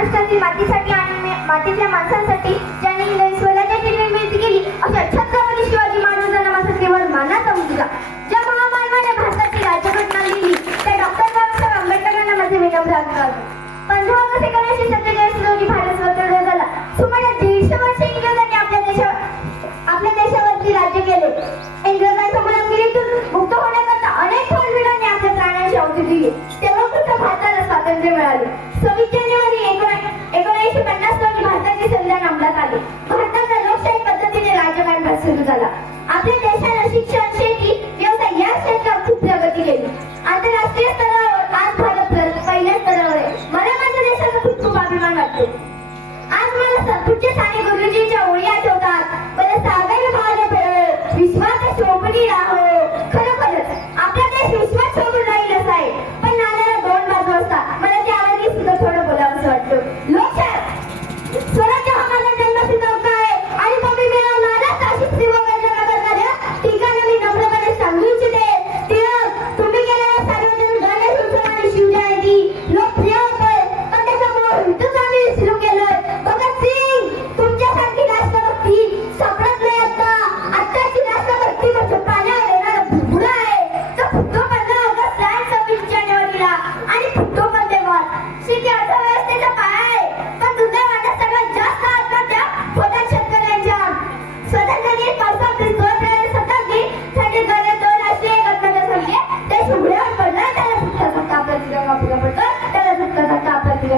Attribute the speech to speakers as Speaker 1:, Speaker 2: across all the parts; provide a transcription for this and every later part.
Speaker 1: महाराष्ट्रातील मातीसाठी आणि मातीच्या माणसांसाठी ज्यांनी स्वतःच्या हिरवी मिळती केली अशा छत्रपती शिवाजी महाराजांना माझा केवळ मानाचा मुलगा ज्या महामानवाने भारताची राज्यघटना लिहिली त्या डॉक्टर बाबासाहेब आंबेडकरांना माझे विनम्र पंधरा ऑगस्ट एकोणीसशे सत्तेचाळीस रोजी भारत स्वतंत्र झाला. सुमारे वाटते आज मला सद्गुरूचे साने गुरुजींच्या ओळी आठवतात. मला सागर भाग विश्वास शोभणी राहो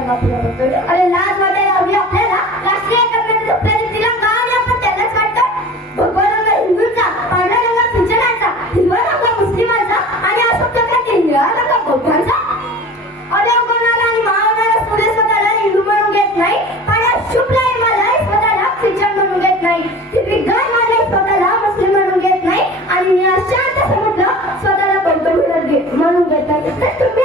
Speaker 1: माफी मागतो अरे लाज वाटायला हवी आपल्याला. आणि आपण निळा रंग बौद्धांचा अरे उगवणारा स्वतःला हिंदू म्हणून घेत नाही पाण्या शुभ्र हिमालय स्वतःला ख्रिश्चन म्हणून घेत नाही. हिरवी गाय स्वतःला मुस्लिम म्हणून घेत नाही आणि निळा शांत समुद्र म्हणून घेत नाही. तुम्ही